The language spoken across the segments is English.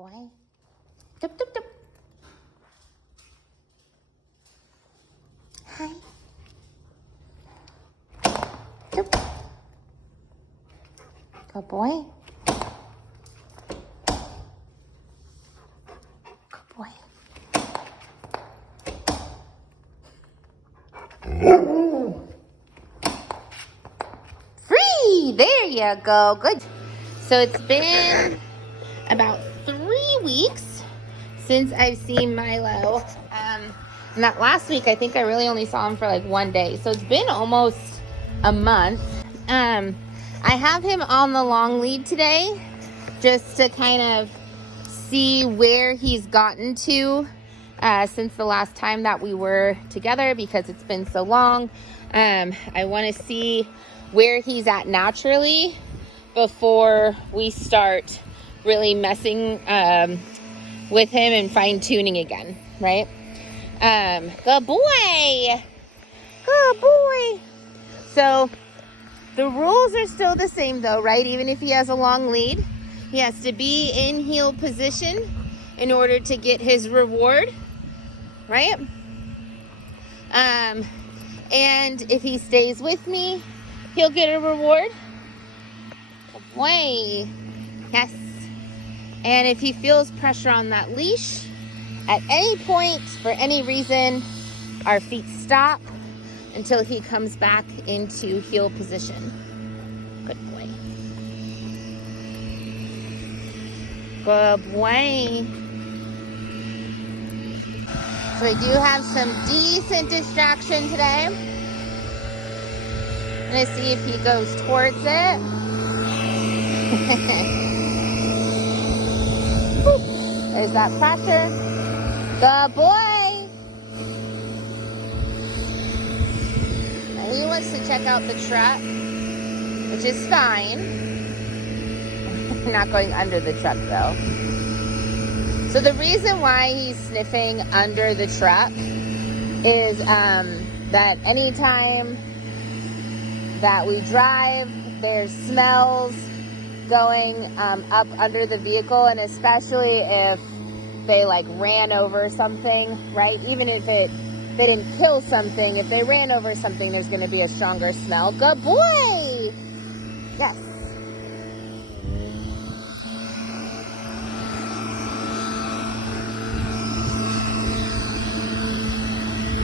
boy. Tup, tup, tup. Hi. Tup. Good boy. Good boy. Free! There you go. Good. So it's been about 3 weeks since I've seen Milo. And that last week, I think I really only saw him for like 1 day. So it's been almost a month. I have him on the long lead today just to kind of see where he's gotten to since the last time that we were together, because it's been so long. I want to see where he's at naturally before we start really messing with him and fine-tuning again, right? Good boy. Good boy. So the rules are still the same though, right? Even if he has a long lead, he has to be in heel position in order to get his reward, right? And if he stays with me, he'll get a reward. Good boy. Yes. And if he feels pressure on that leash, at any point, for any reason, our feet stop until he comes back into heel position. Good boy. Good boy. So we do have some decent distraction today. I'm gonna see if he goes towards it. There's that pressure. Good boy. Now he wants to check out the truck, which is fine. I'm not going under the truck though. So the reason why he's sniffing under the truck is that anytime that we drive, there's smells going up under the vehicle, and especially if they like ran over something, right? Even if they didn't kill something, if they ran over something, there's going to be a stronger smell. Good boy. Yes.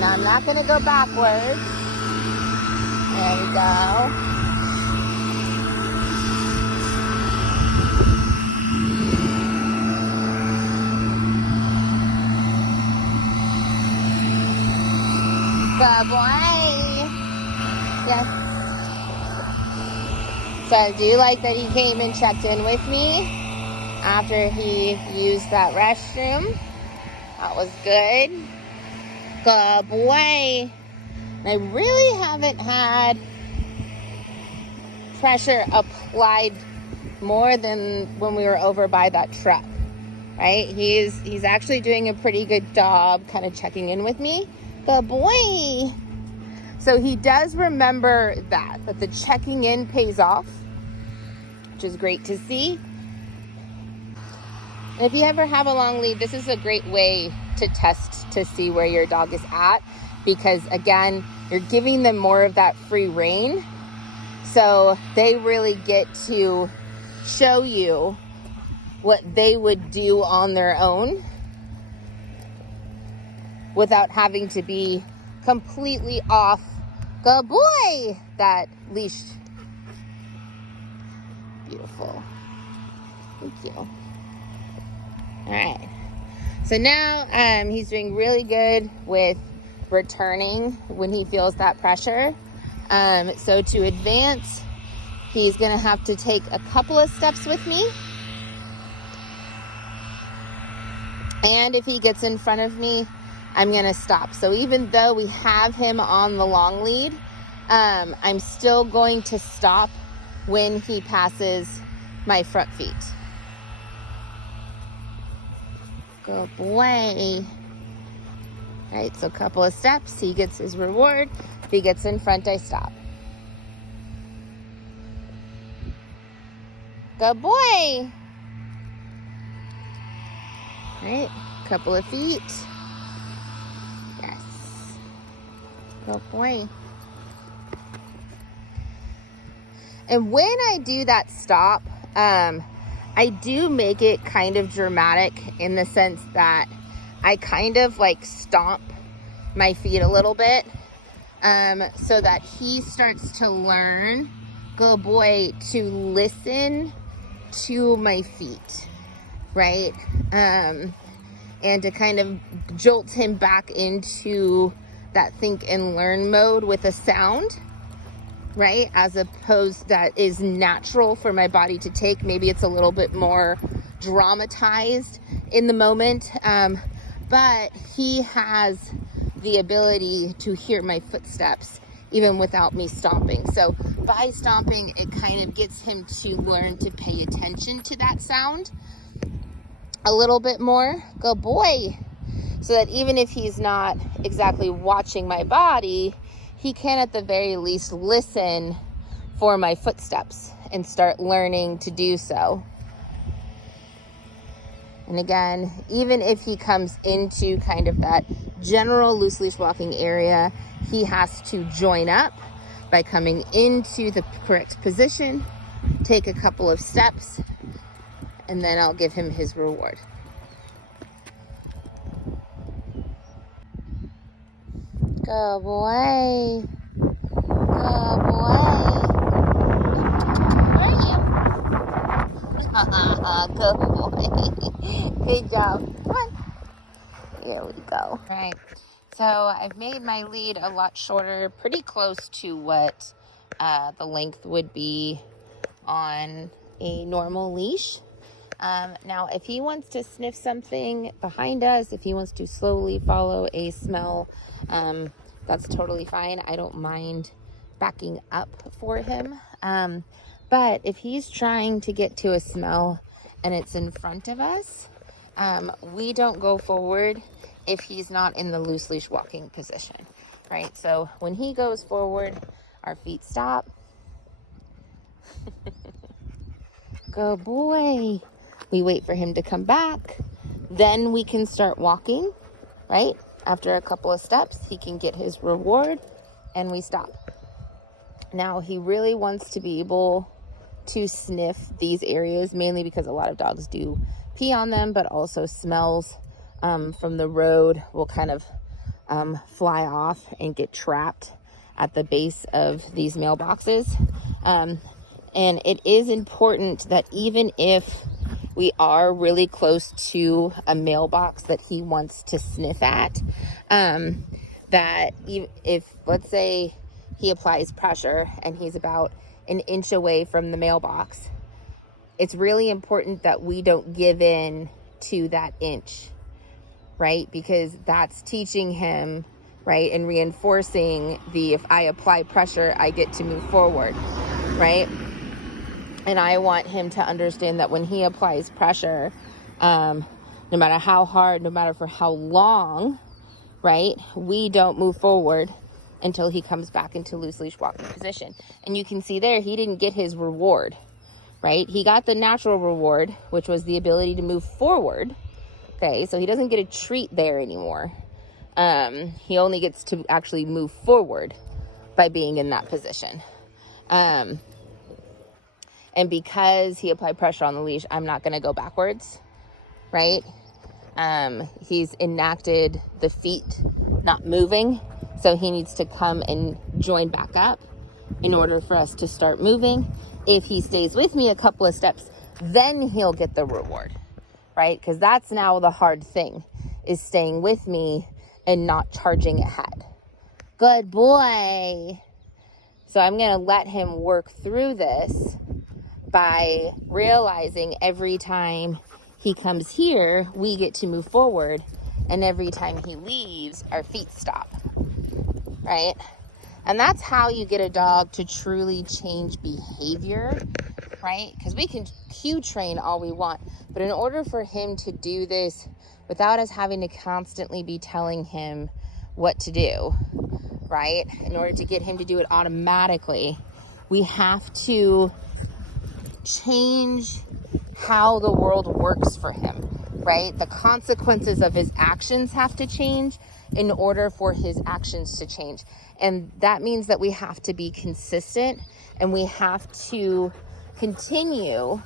Now I'm not going to go backwards. There we go. Good boy. Yes. So I do like that he came and checked in with me after he used that restroom. That was good. Good boy. And I really haven't had pressure applied more than when we were over by that truck, right? He's actually doing a pretty good job kind of checking in with me. Good boy. So he does remember that the checking in pays off, which is great to see. And if you ever have a long lead, this is a great way to test to see where your dog is at, because again, you're giving them more of that free rein. So they really get to show you what they would do on their own without having to be completely off, good boy, that leash. Beautiful. Thank you. All right. So now he's doing really good with returning when he feels that pressure. So to advance, he's going to have to take a couple of steps with me. And if he gets in front of me, I'm going to stop. So even though we have him on the long lead, I'm still going to stop when he passes my front feet. Good boy. All right, so a couple of steps, he gets his reward. If he gets in front, I stop. Good boy. Right? Couple of feet. Yes. Good boy. And when I do that stop, I do make it kind of dramatic in the sense that I kind of like stomp my feet a little bit, so that he starts to learn, good boy, to listen to my feet, right? And to kind of jolt him back into that think and learn mode with a sound, right? As opposed, that is natural for my body to take. Maybe it's a little bit more dramatized in the moment, but he has the ability to hear my footsteps even without me stomping. So by stomping, it kind of gets him to learn to pay attention to that sound a little bit more. Good boy. So that even if he's not exactly watching my body, he can at the very least listen for my footsteps and start learning to do so. And again, even if he comes into kind of that general loose leash walking area, he has to join up by coming into the correct position, take a couple of steps, and then I'll give him his reward. Good boy. Good boy. Where are you? Good boy. Good job. Come on. Here we go. All right. So I've made my lead a lot shorter, pretty close to what the length would be on a normal leash. Now, if he wants to sniff something behind us, if he wants to slowly follow a smell, that's totally fine. I don't mind backing up for him. But if he's trying to get to a smell and it's in front of us, we don't go forward if he's not in the loose leash walking position, right? So when he goes forward, our feet stop. Good boy. We wait for him to come back. Then we can start walking, right? After a couple of steps, he can get his reward and we stop. Now, he really wants to be able to sniff these areas, mainly because a lot of dogs do pee on them, but also smells from the road will kind of fly off and get trapped at the base of these mailboxes. And it is important that even if we are really close to a mailbox that he wants to sniff at, that if, let's say, he applies pressure and he's about an inch away from the mailbox, it's really important that we don't give in to that inch, right? Because that's teaching him, right, and reinforcing the, if I apply pressure, I get to move forward, right? And I want him to understand that when he applies pressure, no matter how hard, no matter for how long, right, we don't move forward until he comes back into loose leash walking position. And you can see there, he didn't get his reward, right? He got the natural reward, which was the ability to move forward. Okay, so he doesn't get a treat there anymore. He only gets to actually move forward by being in that position. And because he applied pressure on the leash, I'm not going to go backwards, right? He's enacted the feet not moving, so he needs to come and join back up in order for us to start moving. If he stays with me a couple of steps, then he'll get the reward, right? Because that's now the hard thing, is staying with me and not charging ahead. Good boy. So I'm going to let him work through this by realizing every time he comes here, we get to move forward. And every time he leaves, our feet stop, right? And that's how you get a dog to truly change behavior, right? Because we can cue train all we want, but in order for him to do this without us having to constantly be telling him what to do, right? In order to get him to do it automatically, we have to change how the world works for him, right? The consequences of his actions have to change in order for his actions to change. And that means that we have to be consistent, and we have to continue,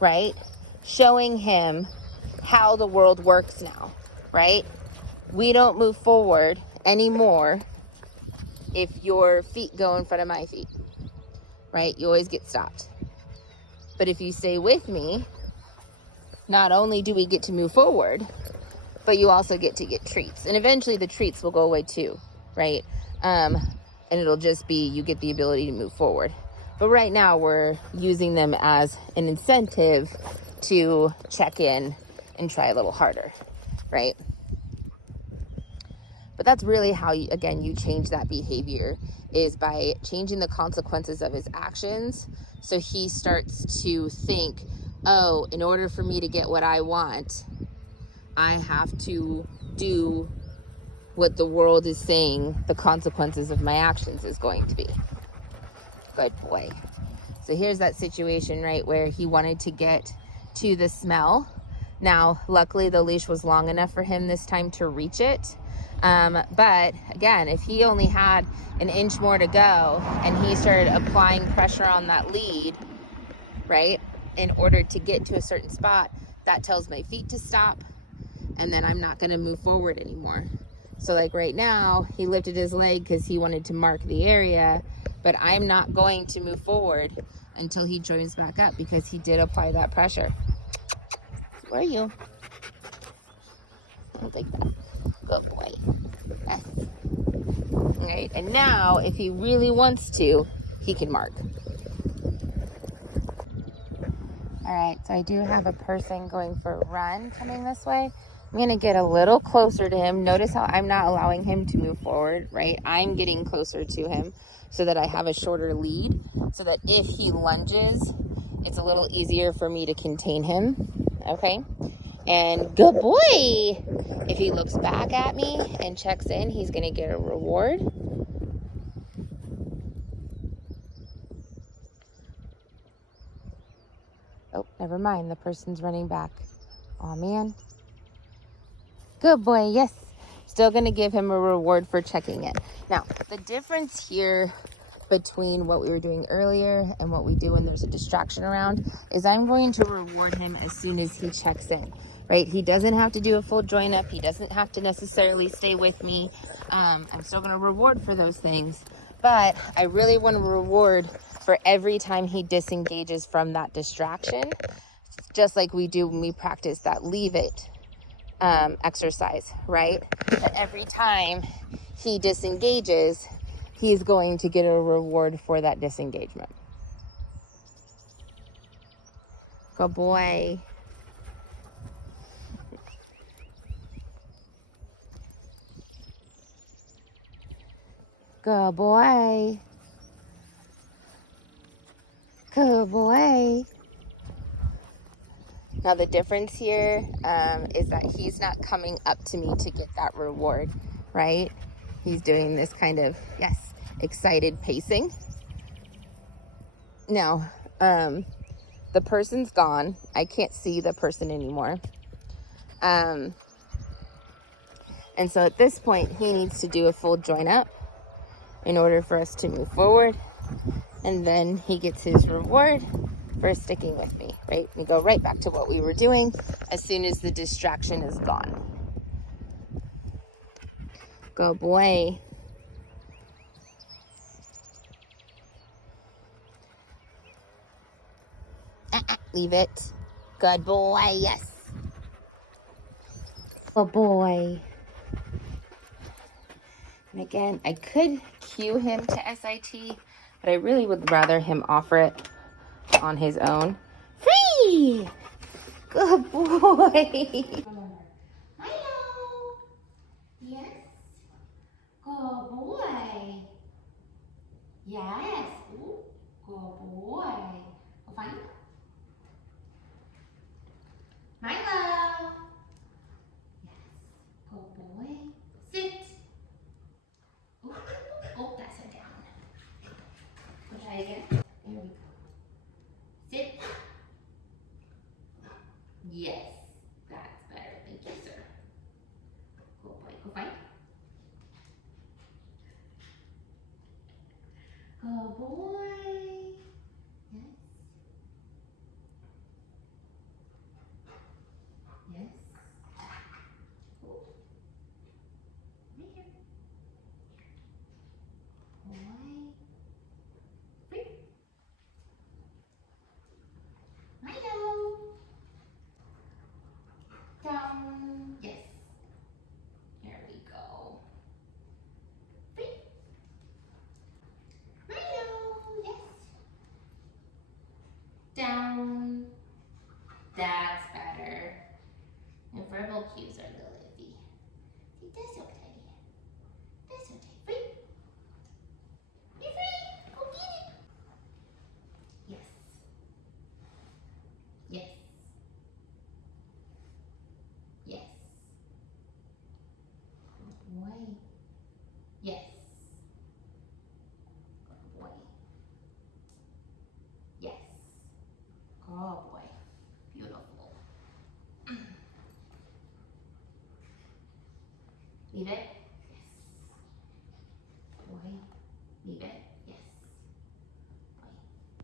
right, showing him how the world works now, right? We don't move forward anymore if your feet go in front of my feet, right? You always get stopped. But if you stay with me, not only do we get to move forward, but you also get to get treats. And eventually the treats will go away too, right? And it'll just be, you get the ability to move forward. But right now we're using them as an incentive to check in and try a little harder, right? But that's really how you, again, you change that behavior, is by changing the consequences of his actions. So he starts to think, oh, in order for me to get what I want, I have to do what the world is saying the consequences of my actions is going to be. Good boy. So here's that situation, right, where he wanted to get to the smell. Now, luckily, the leash was long enough for him this time to reach it. But again, if he only had an inch more to go and he started applying pressure on that lead, right, in order to get to a certain spot, that tells my feet to stop, and then I'm not going to move forward anymore. So like right now, he lifted his leg because he wanted to mark the area, but I'm not going to move forward until he joins back up because he did apply that pressure. Where are you? I don't think that. Good boy. Yes. All right, and now if he really wants to, he can mark. All right, so I do have a person going for a run coming this way. I'm gonna get a little closer to him. Notice how I'm not allowing him to move forward, right? I'm getting closer to him so that I have a shorter lead, so that if he lunges, it's a little easier for me to contain him, okay? And good boy! If he looks back at me and checks in, he's gonna get a reward. Oh, never mind, the person's running back. Aw, man. Good boy, yes. Still gonna give him a reward for checking in. Now, the difference here between what we were doing earlier and what we do when there's a distraction around is I'm going to reward him as soon as he checks in, right? He doesn't have to do a full join up. He doesn't have to necessarily stay with me. I'm still gonna reward for those things, but I really want to reward for every time he disengages from that distraction, just like we do when we practice that leave it exercise, right? That every time he disengages, he's going to get a reward for that disengagement. Good boy. Good boy. Good boy. Now the difference here is that he's not coming up to me to get that reward, right? He's doing this kind of, yes, excited pacing. Now, the person's gone. I can't see the person anymore. And so at this point, he needs to do a full join up in order for us to move forward. And then he gets his reward for sticking with me, right? We go right back to what we were doing as soon as the distraction is gone. Good boy. Leave it. Good boy, yes. Good boy. And again, I could cue him to SIT, but I really would rather him offer it on his own. Free! Good boy. Milo. Yes. Good boy. Yes. Ooh, good boy. Go find him. Milo. Yes. Good boy. Sit. Ooh, oh, that's it down. We'll try again. There we go. Sit. boy. Yes. Yes. Oh. Right here. Boy. Free. Milo. Down. Yes. Here we go. Free. Milo. Yes. Down. That's better. And verbal cues are a little iffy. See, that's okay. That's okay. Free. You're free. Go get it. Yes. Yes. Yes. Good boy. Yes. Good boy. Yes. Good boy. Beautiful. Leave it. Yes. Boy. Leave it. Yes. Boy.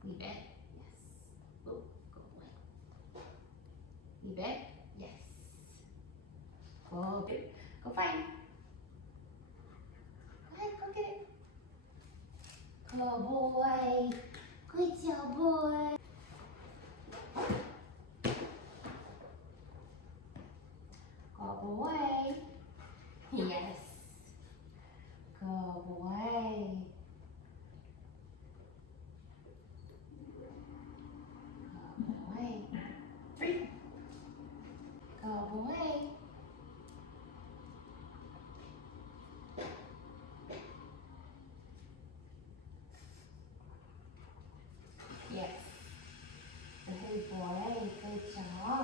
Leave it. Yes. Oh, good boy. Leave it. Yes. Oh, good. Go find it. Go ahead, go get it. Good boy. Good job, boy. Good boy. Yes. Good boy. Good boy. Free. Good boy. Yes. Good boy. Good job.